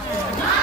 করতে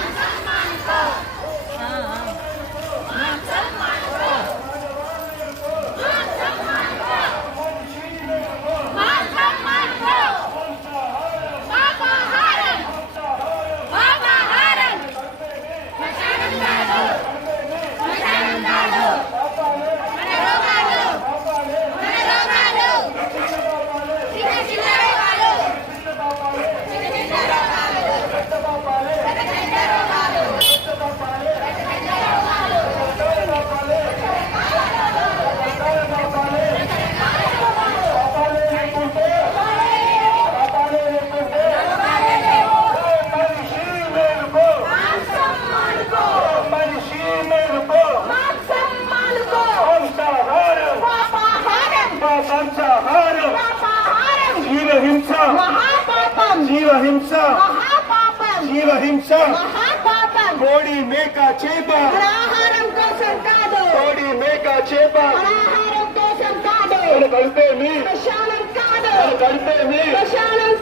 మహాపాపం జీవహింస మహాపాపం జీవహింస మహాపాపం కోడి మేక చేప మన ఆహారం కోసం కాదు కోడి మేక చేప మన ఆహారం కోసం కాదు మన కలిపేమి ప్రశాలం కాదు మన కలిపేమి ప్రశాలం